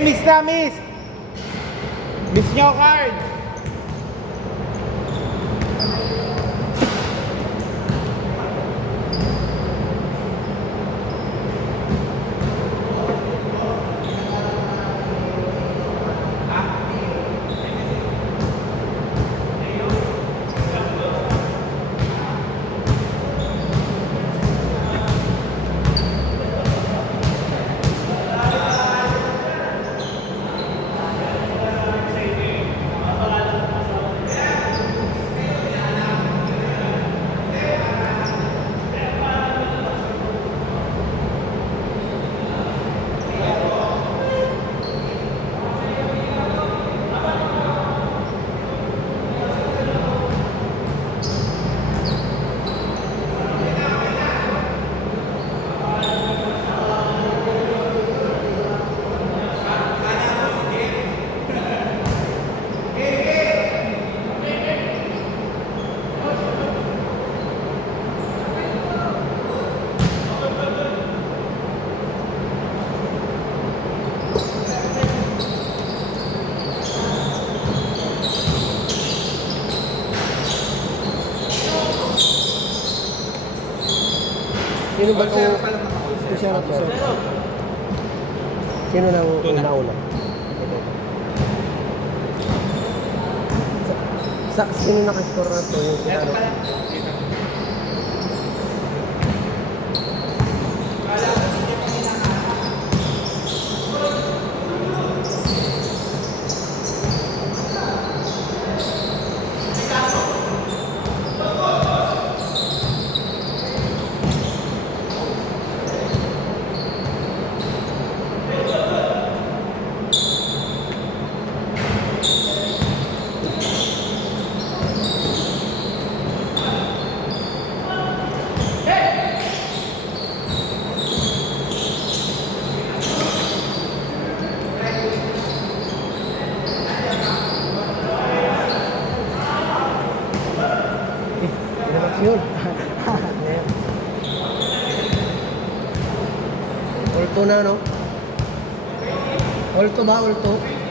Miss na, miss! Miss nyo card! Sino ba ito? Sino nang una-una? Sino nakascore na ito? Yung sila, ano? Yun. Ulto na, no? Ulto ba? Ulto?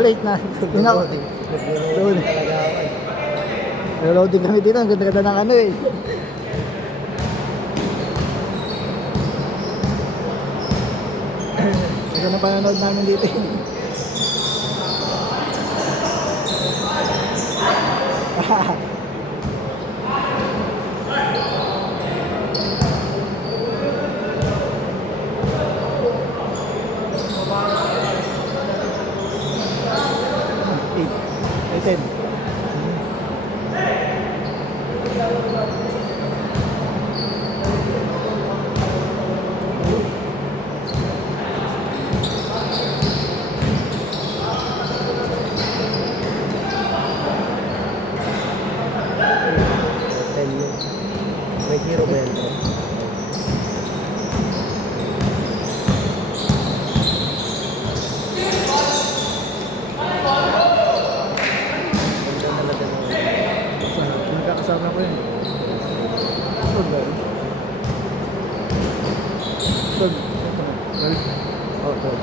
late na. Yun ako. Nag-loading talaga ako eh. Reloading kami dito. Ang ganda-ganda ng ano eh. Ito na panonood namin dito eh. Eight. 10. May zero ba yan? Ganda talaga ng Nagkakasama ko yun. Tug ba yun? Tug. oh, tol.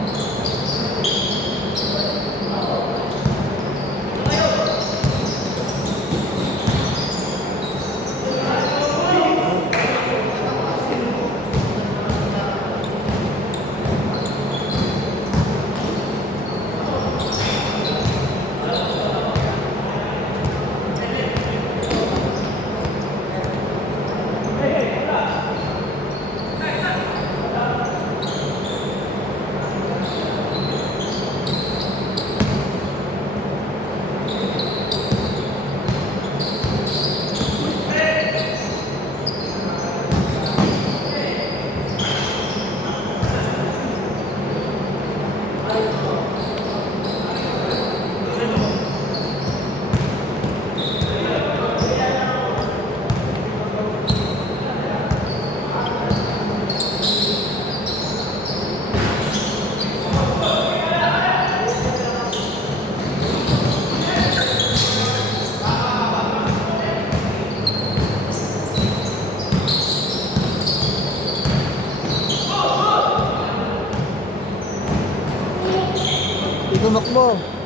Tumakbo. Oh.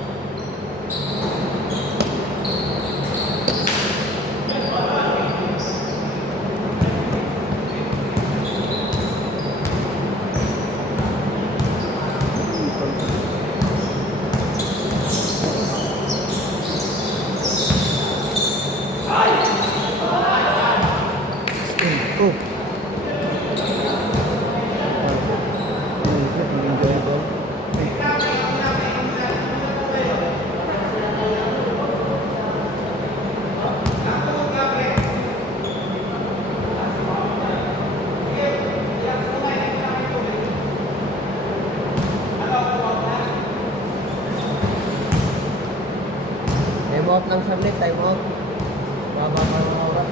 Time out lang saglit, time out. Baba pa ng oras.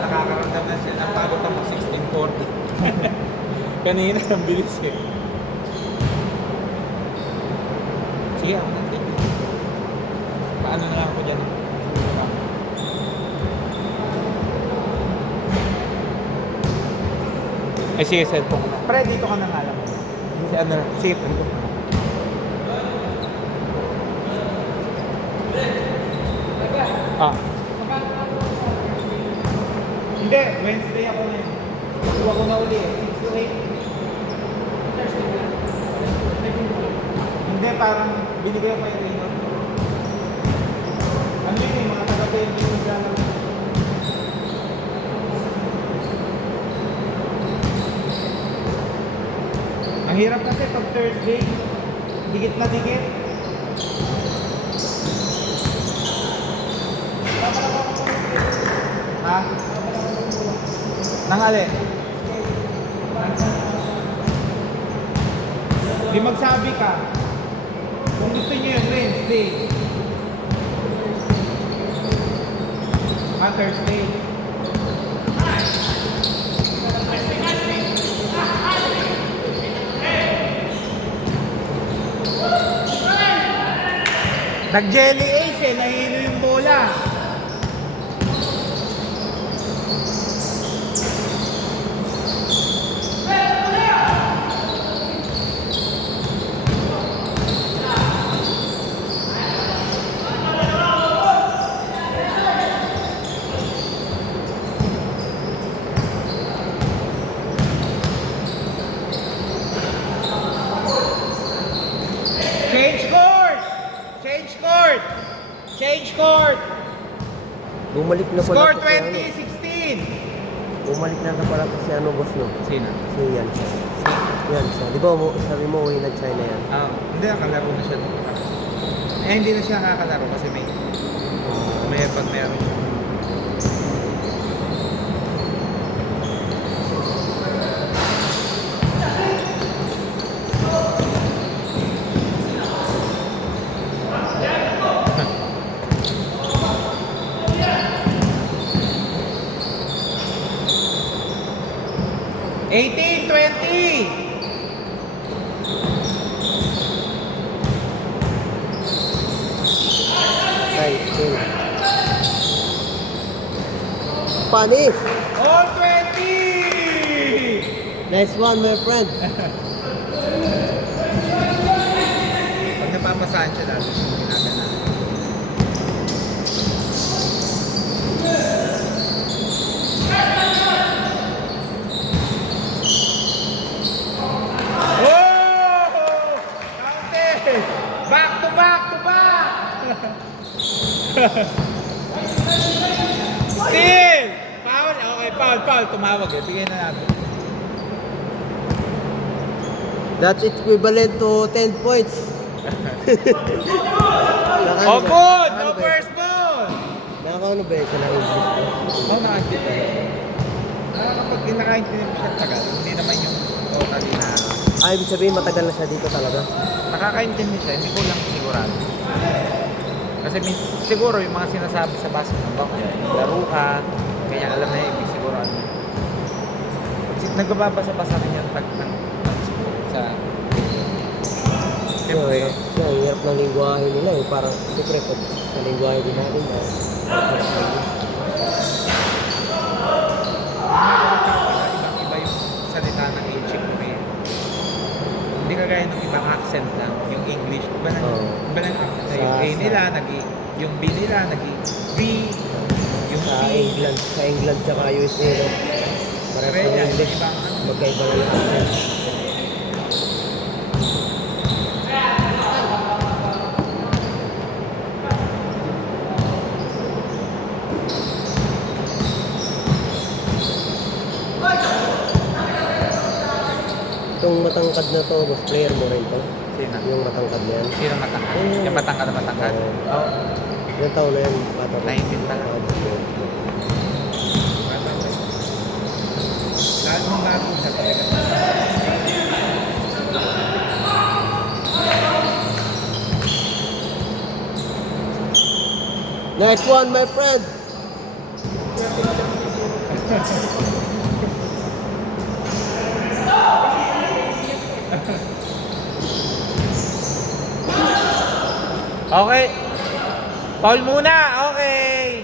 Nakakaramdam na siya ng pagod na mag 1640. Kanina, ang bilis eh. Sige, ako na. Paano na lang ako dyan? Ay, sige, cellphone ko na. Pre, dito ka na nga lang. Si ano na. Sige, pre. Ah. Hindi, Wednesday ako na yun. Gusto ako na uli eh. 6 to 8. Hindi, parang binigay pa yung trainer. Ano yun eh, mga taga-10 yung naglalaro. Ang hirap kasi pag Thursday, dikit na dikit. Ha? Nang alin? Di magsabi ka. Kung gusto niyo yun, Wednesday. Thursday. Nag-jelly ace eh, nahilo yung bola. court! Change court! Bumalik na pala Score to si ano. 2016! Bumalik na pala to si ano, boss, no? Sino? Si Yan siya. Yan siya. Di ba sabi mo, uwi na China yan? Hindi, nakalaro na siya. Hindi na siya nakakalaro kasi may pag meron siya. Eighteen, 20! Nice, chill. Panis! All 20! Nice one, my friend. Pag napapasahan siya dati, ginagana. Oh! Counted! Back to back to back! Still! Foul? Okay, foul. Tumawag eh. Bigyan na natin. That's equivalent to 10 points. Oh, good! No first ball! Nakakaano ba yun siya ng English? Oo, nakakita. Kapag kinakaintindi mo siya tagal, hindi naman yung totally na... Ibig sabihin matagal na siya dito talaga. Nakakaintindi siya, hindi ko lang sigurado. Kasi siguro yung mga sinasabi sa basketball, laro ka, kaya alam na yung ibig siguro ano. Nagbabasa-basa rin yung tag ng sa... Siyempre, Siya, ang hirap ng lingwahe nila eh. Parang, siyempre, pag sa lingwahe din natin, ibang-iba yung salita ng Egypt mo eh. Hindi kagaya ng ibang accent lang, yung English. Iba ng accent na yung A nila, yung B nila, V, yung sa P. England tsaka USA, no? Parang sa English, magkaiba lang yung accent. Itong matangkad na to, boss, player mo rin to. Sino? Yung matangkad na yan. Sino matangkad? Yung matangkad na matangkad? Oo. Oo. Ilang taon na yan? Bata pa. 19 pa lang. Lahat ng bago siya talaga. Nice one, my friend! Okay. Foul muna. Okay.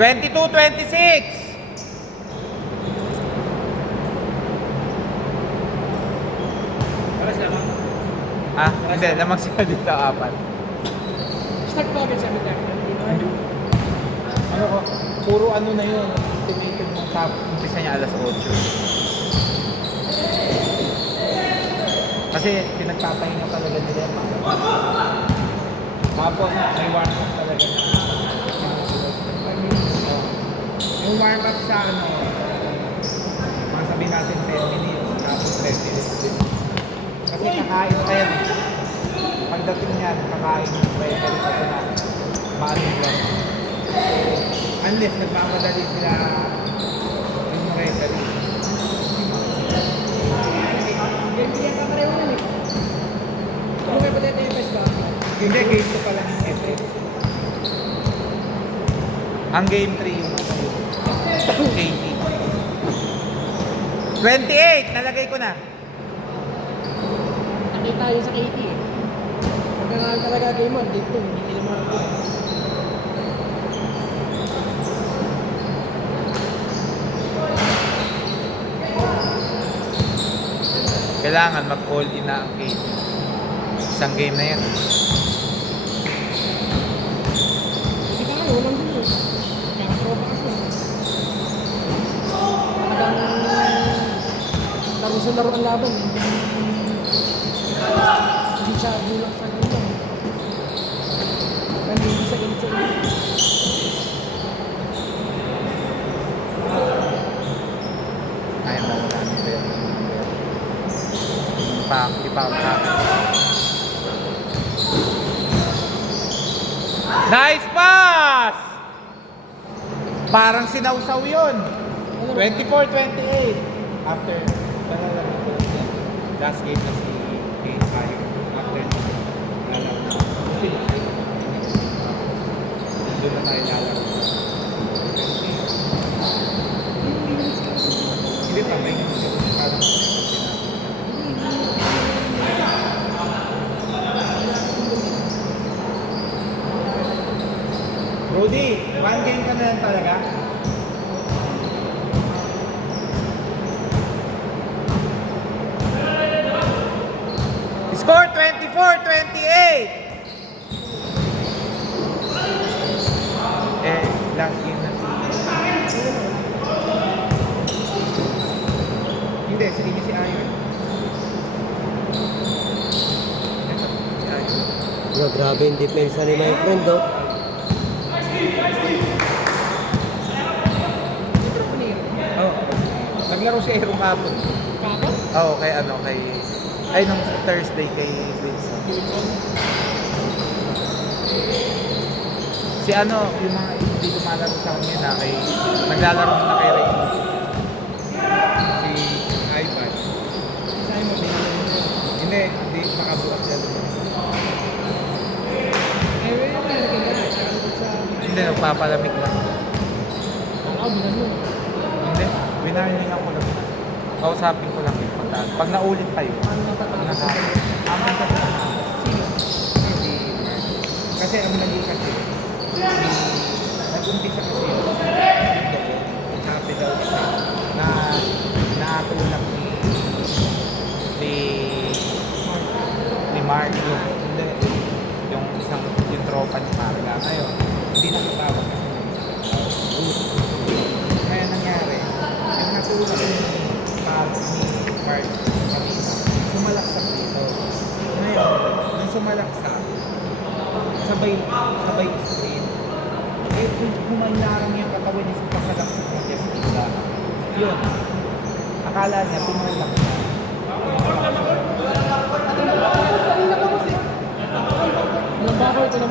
22-26. Hindi. Lamang sila dito, 4. Start pa agad sa amin tayo. Ano ko? Puro ano na yun. Estimated ng top. Umpisa niya alas 8. Kasi pinagpapahinga talaga nila yung mga. Tapos may warm-up talaga na. Yung warm-up sa ano, mga sabihin natin 10 minutes, tapos 10 minutes din. Kasi kakain pa yan. Pagdating niyan, kakain ng referee kasi na maaling lang. Unless nagmamadali sila yung referee. Ganyan ka pareho nun eh. Ano may patete yung best ba? Hindi, game 2 pa lang yung FX. Ang game 3 yung KG. 28! Nalagay ko na. Nakita yun sa KT eh. Pagka talaga game on, dito, hindi nila makakita. Kailangan mag-all in na ang KG. Isang game na yan. Kasi ka nga, walang dito eh. Kakatropa kasi. Talagang laro sa laro ang laban eh. Hindi siya gulang sa Nice pass! Parang sinawsaw yun. 24-28. After, nalalaro ko yan. Last game na si Kane tayo. After, nalalaro ko. Doon na tayo lalaro. Hindi pa, may parang Rudy, one game ka na lang talaga? Score 24-28! Last game na si... Hindi, si Ayon. Ito, si Ayon. Bro, grabe yung depensa ni my friend, oh. Oh, naglaro si Aaron kapon. Kapon? Oo, kay ano, ay nung Thursday kay Wilson. Si ano, yung mga hindi lumalaro sa kanya na naglalaro na kay Ray. Si Ivan. Saan mo Hindi makabukas siya. Hindi, nagpapalamig lang. Hindi, winarning ako lang. Kausapin ko lang yung pagkaan. Pag naulit pa yun, pag nakakit. Aman kasi hindi. Kasi ang naging kasi, nag-umpisa kasi yun. Sabi daw isa na naatulak ni Mark yung isang yung tropa ni Marla. Ngayon, hindi nakatawag kasi kaya nangyari, yung natulak ni Mark kanina, sumalaksak dito. Ngayon, nung sumalaksak, sabay screen. Eh, kung humayarang yung katawan niya sa pasalaksak ng Jessica, yun, akala niya, tumulak niya.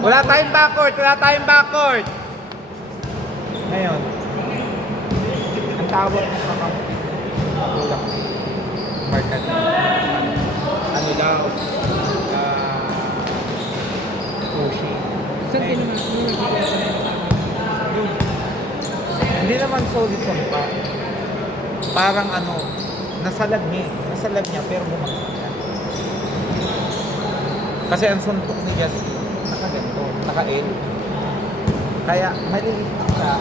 Wala tayong backward! Ngayon, ang tawag ng mga tulak ni Mark ano daw, pushing. Saan Hindi naman solid sa mukha. Parang ano, nasalag niya pero bumagsak siya. Kasi ang suntok ni Justin, nakaganto, naka-L. Kaya maliit siya,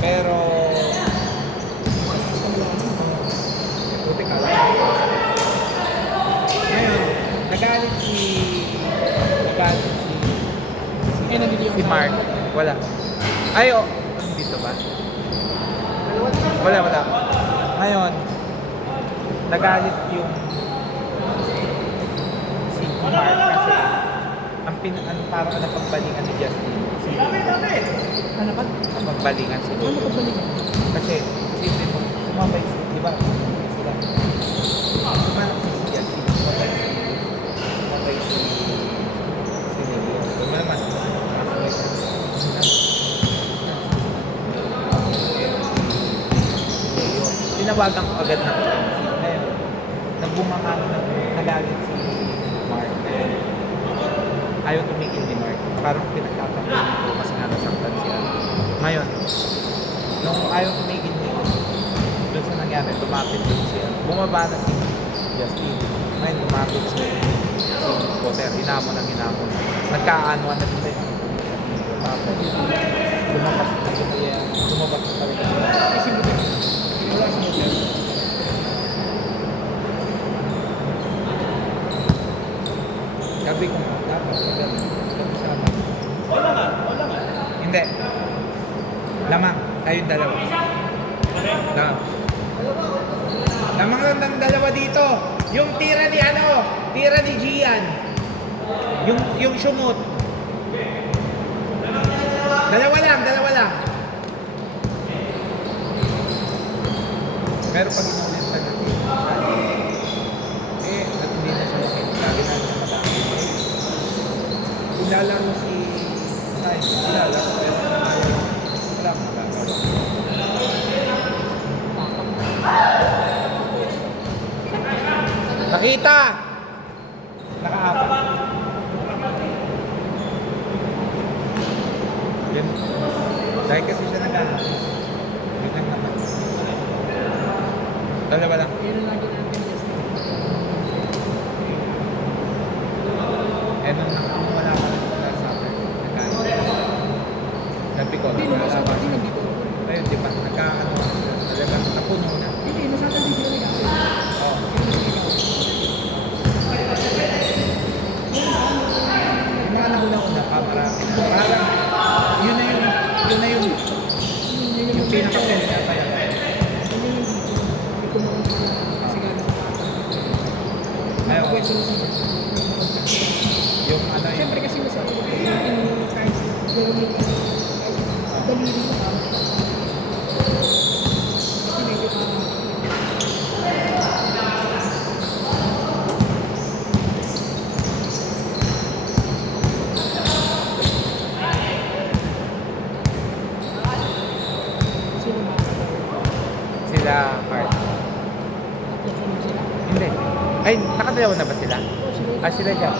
pero buti ka lang. Ngayon, nagalit si Mark. Wala. Ay, oh. Dito ba? Wala. Ngayon, nagalit yung si Mark kasi ang parang napagbalingan ni Justin. Ano pa? Napagbalingan si Ano pa balik? Kasi, siyempre mo, sumabay, di ba? Sila. Sumanak si Justin. Sumabay si Nelio. Diba naman? Tinawagan ko agad ng ngayon. Nagbumanga nagalit si Mark. Ayaw tumigil ni Mark. Parang pinagtatanggol ko kasi nga nasaktan siya. Ngayon, nung ayaw tumigil niya, doon sa nangyari, lumapit doon siya. Bumaba na si Justin. Ngayon, lumapit si Potter. Hinamon. Nagkaanuan na dito yung tapos lumabas na siya. Lumabas na talaga siya. Kasi wala si Potter. Sabi ko nga, dapat sama. Wala nga. Hindi. Lamang. Kayong dalawa. Lamang lang ng dalawa dito. Yung tira ni Gian. Yung sumot. Dalawa lang. Pero pag inulit pa natin, at hindi na siya makita. Sabi natin na madami. Kung lalaro si Ay, wala. Wala akong magagawa. Nakita! Nakaapat. Yan. Dahil kasi siya nag-ahas. Yun lang naman. Dalawa lang. Yun ang lagi natin yes. Eh, nung wala ka lang sa akin. Nagpikot. Hindi, Wala nasa pa. atin nandito. Ayun, di ba? Nagkakano ka. Talagang napuno na. Hindi, nasa atin din sila nag-aaway. Oo. Yung mga nauna-una pa, marami na. Parang, yun na yung pinaka-sense na tayo. Ayaw. Yung ano yung... Siyempre kasi mas yung kahit gawin yung daliri sa tao. Kasi medyo sino ba? Sila, Card. Sunod sila. Hindi. Ay, nakadalawa na ba sila? Ah, sila dyan.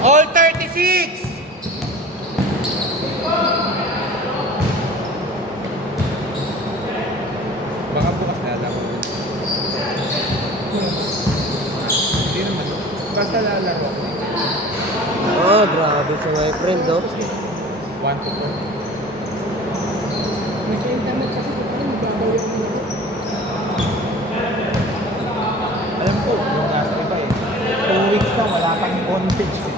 All 36! Baka bukas na alam. Hindi naman. Basta lalaro. Oh, grabe sa my friend, oh. 1 to 4. Nag-internet kasi kung ano, magbabawi ang mga Alam ko, yung nasa iba eh. 2 weeks na, wala pang bondage eh.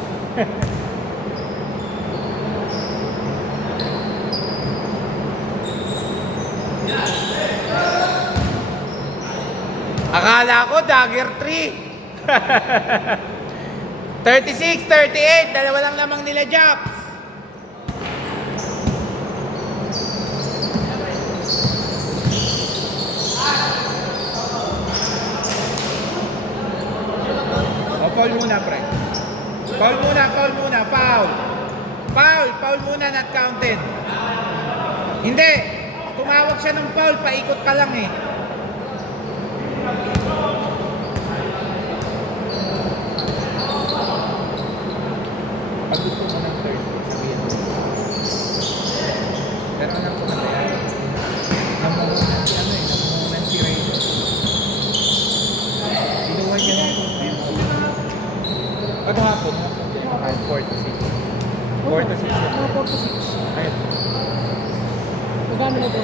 Akala ko, Dagger 3. 36, 38, dalawa lang lamang nila Japs. O, foul muna, pre. Foul muna, foul. Foul muna, not counted. Hindi, tumawag siya ng foul, paikot ka lang eh. Pag gusto mo ng third, sabihin mo. Pero alam ko na yan. Namuhunan si ano eh, namuhunan si Raylo. Inuwan niya ng tubig. Pag hapon, kahit 4 to 6. 4 to 6. mga 4 to 6. Ayun. Magkano mo po?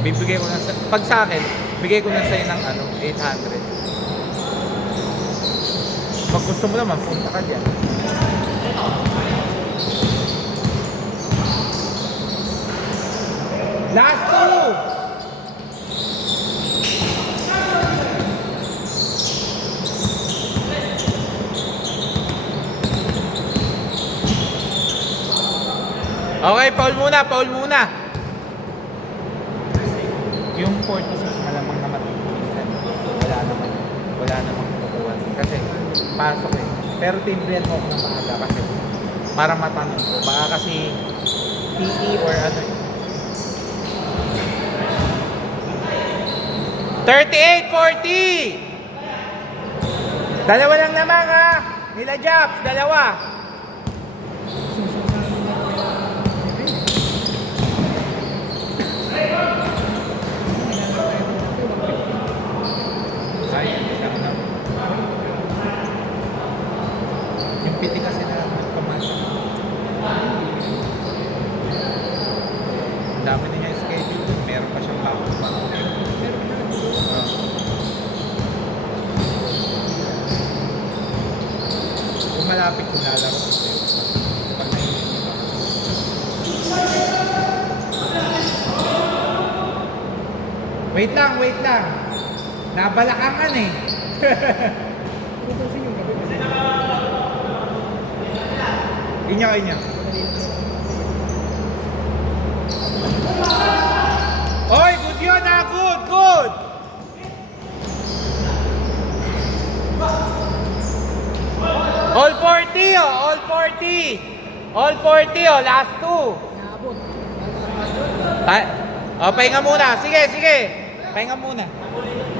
Bibigay ko na sa, pag sa akin, bigay ko na sa'yo ng ano, 800. Pag gusto mo naman, punta ka dyan. Last two! Okay, foul muna. Yung 4 to 6 malamang naman wala namang kukuha. Kasi pasok eh. Pero timbrihan mo ako ng maaga kasi para matanong ko. Baka kasi PE or ano eh. 38-40! Dalawa lang naman ha! Nila Japs, dalawa! Ay, isang na. Yung piti kasi na nagpamasa. Ang dami niya schedule dun. Meron pa siyang bago pa. Kung malapit kung lalaro ko sa'yo. Pag naiisip ako. Wait lang. Nabalakangan eh. Tutusin yung gabi. Inyo. Oy, good yun ha, good! All 40, oh, last 2. Naabot. Ay, oh, pahinga muna. Sige, sige. Pahinga muna.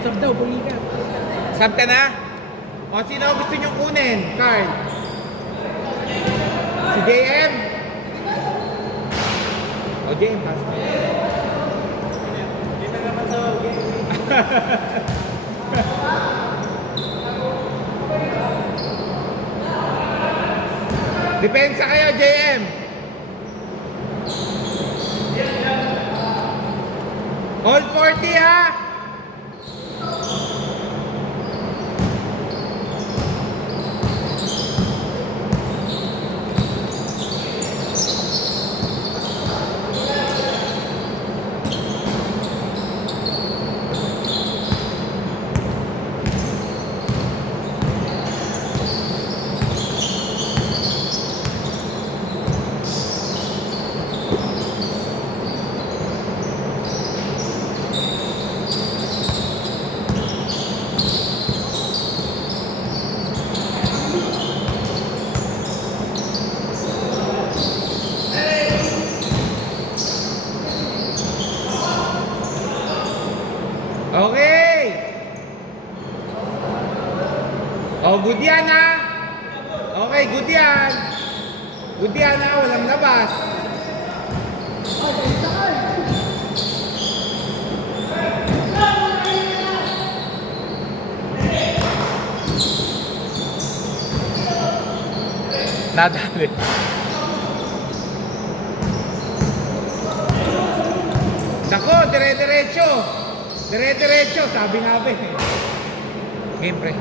Sab daw, bulikan. Sab ka na? O, sino gusto nyo kunin? Carl? Si JM? O, JM, pasok. Dito naman sa game. Depensa kayo, JM. All 40, ha? Okay. Oh, good yan ha. Okay, good yan. Good yan ha, walang labas. Nadali. Nako, dire-diretso. Dire-diretso, sabi nga ba eh. Game pre.